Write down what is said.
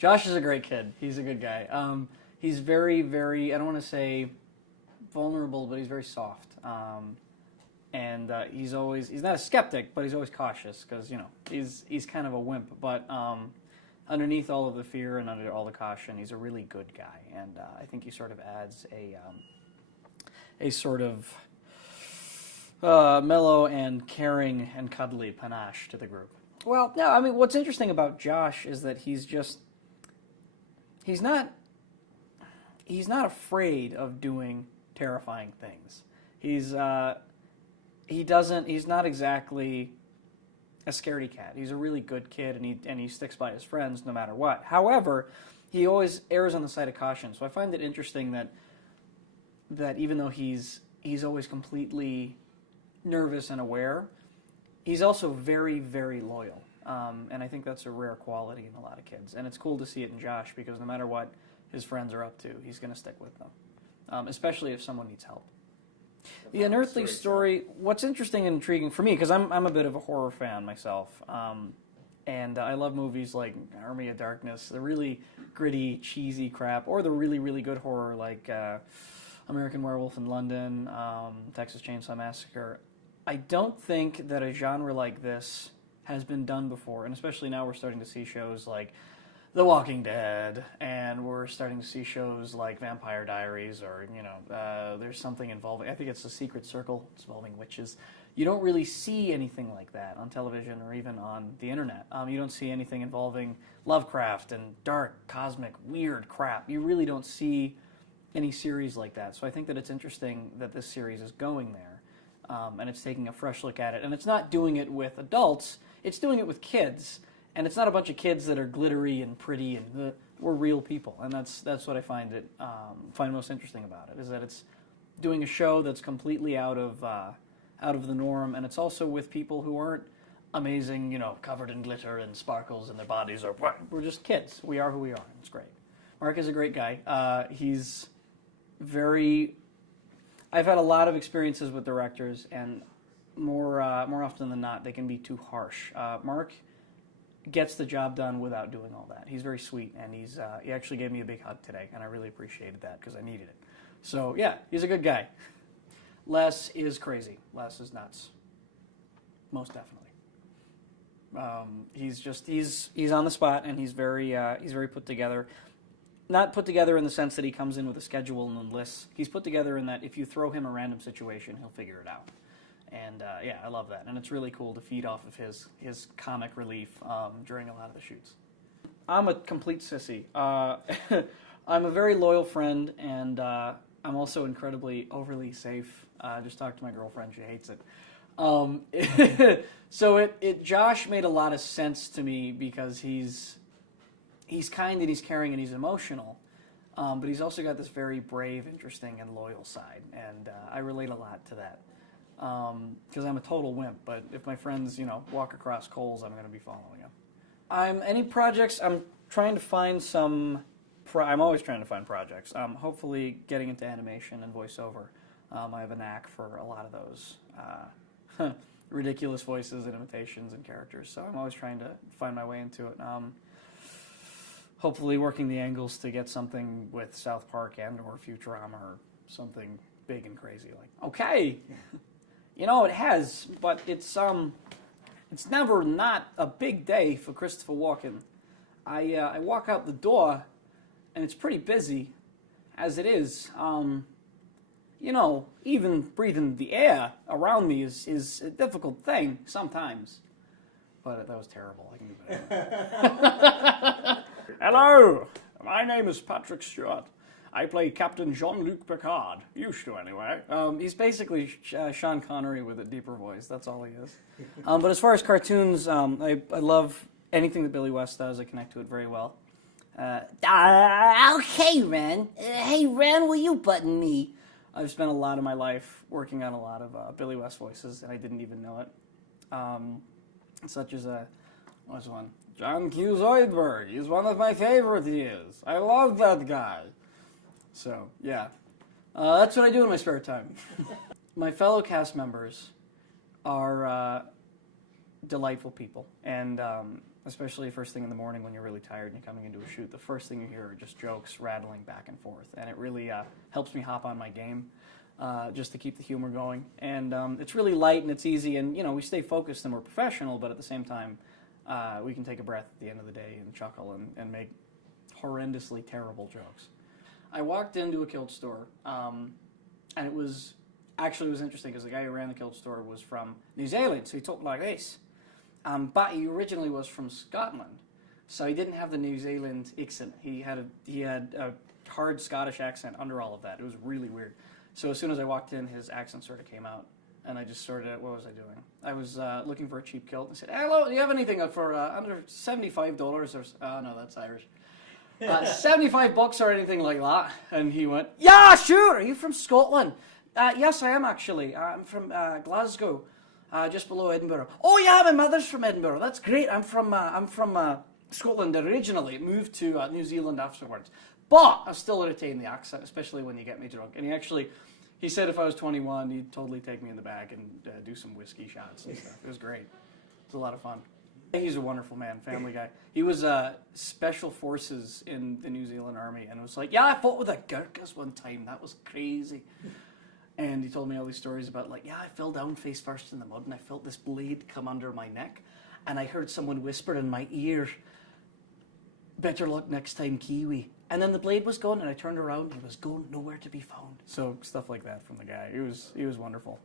Josh is a great kid. He's a good guy. He's very, very, I don't want to say vulnerable, but he's very soft. And he's not a skeptic, but he's always cautious because, he's kind of a wimp. But underneath all of the fear and under all the caution, he's a really good guy. And I think he sort of adds a sort of mellow and caring and cuddly panache to the group. Well, no, I mean, what's interesting about Josh is that he's not afraid of doing terrifying things. He's not exactly a scaredy cat. He's a really good kid, and he sticks by his friends no matter what. However, he always errs on the side of caution. So I find it interesting that even though he's always completely nervous and aware, he's also very, very loyal. And I think that's a rare quality in a lot of kids. And it's cool to see it in Josh because no matter what his friends are up to, he's going to stick with them, especially if someone needs help. The Unearthly story, what's interesting and intriguing for me, because I'm a bit of a horror fan myself, and I love movies like Army of Darkness, the really gritty, cheesy crap, or the really, really good horror like American Werewolf in London, Texas Chainsaw Massacre. I don't think that a genre like this has been done before, and especially now we're starting to see shows like The Walking Dead, and we're starting to see shows like Vampire Diaries, or, there's something involving, I think it's The Secret Circle, it's involving witches. You don't really see anything like that on television or even on the internet. You don't see anything involving Lovecraft and dark, cosmic, weird crap. You really don't see any series like that. So I think that it's interesting that this series is going there, and it's taking a fresh look at it. And it's not doing it with adults, it's doing it with kids. And it's not a bunch of kids that are glittery and pretty, and we're real people, and that's what I find most interesting about it, is that it's doing a show that's completely out of the norm, and it's also with people who aren't amazing, covered in glitter and sparkles in their bodies, or we're just kids. We are who we are, and it's great. Mark is a great guy. He's very. I've had a lot of experiences with directors, and more often than not, they can be too harsh. Mark gets the job done without doing all that. He's very sweet, and he actually gave me a big hug today, and I really appreciated that because I needed it. So yeah, he's a good guy. Les is crazy. Les is nuts. Most definitely. He's on the spot, and he's very put together. Not put together in the sense that he comes in with a schedule and enlists. He's put together in that if you throw him a random situation, he'll figure it out. And I love that. And it's really cool to feed off of his comic relief during a lot of the shoots. I'm a complete sissy. I'm a very loyal friend, and I'm also incredibly overly safe. I just talked to my girlfriend. She hates it. So Josh made a lot of sense to me because he's kind and he's caring and he's emotional. But he's also got this very brave, interesting, and loyal side. And I relate a lot to that. Because I'm a total wimp, but if my friends, walk across coals, I'm going to be following them. Any projects, I'm trying to find some, I'm always trying to find projects. Hopefully getting into animation and voiceover. I have a knack for a lot of those ridiculous voices and imitations and characters, so I'm always trying to find my way into it. Hopefully working the angles to get something with South Park and or Futurama or something big and crazy like, okay. It has, but it's never not a big day for Christopher Walken. I walk out the door, and it's pretty busy, as it is. Even breathing the air around me is a difficult thing sometimes. But that was terrible. I can do better. Hello, my name is Patrick Stewart. I play Captain Jean-Luc Picard. Used to, anyway. He's basically Sean Connery with a deeper voice. That's all he is. But as far as cartoons, I love anything that Billy West does. I connect to it very well. Okay, Ren. Hey, Ren, will you button me? I've spent a lot of my life working on a lot of Billy West voices, and I didn't even know it. Such as what's one? John Q. Zoidberg. He's one of my favorite years. I love that guy. So, yeah. That's what I do in my spare time. My fellow cast members are delightful people, and especially first thing in the morning when you're really tired and you're coming into a shoot, the first thing you hear are just jokes rattling back and forth, and it really helps me hop on my game just to keep the humor going. And it's really light and it's easy, and we stay focused and we're professional, but at the same time we can take a breath at the end of the day and chuckle and make horrendously terrible jokes. I walked into a kilt store, and it was interesting because the guy who ran the kilt store was from New Zealand, so he talked like this. But he originally was from Scotland, so he didn't have the New Zealand accent. He had a hard Scottish accent under all of that. It was really weird. So as soon as I walked in, his accent sort of came out, and I just what was I doing? I was looking for a cheap kilt and said, "Hello, do you have anything for under $75 or? Oh no, that's Irish. $75 or anything like that?" And he went, "Yeah, sure. Are you from Scotland?" Yes, I am actually. I'm from Glasgow, just below Edinburgh. Oh yeah, my mother's from Edinburgh. That's great. I'm from Scotland originally. Moved to New Zealand afterwards, but I still retain the accent, especially when you get me drunk. And he said if I was 21, he'd totally take me in the bag and do some whiskey shots and stuff. It was great. It was a lot of fun. He's a wonderful man, family guy. He was special forces in the New Zealand Army, and it was like, yeah, I fought with the Gurkhas one time. That was crazy. And he told me all these stories about I fell down face first in the mud, and I felt this blade come under my neck, and I heard someone whisper in my ear, "Better luck next time, Kiwi." And then the blade was gone, and I turned around, and he was gone, nowhere to be found. So stuff like that from the guy. He was wonderful.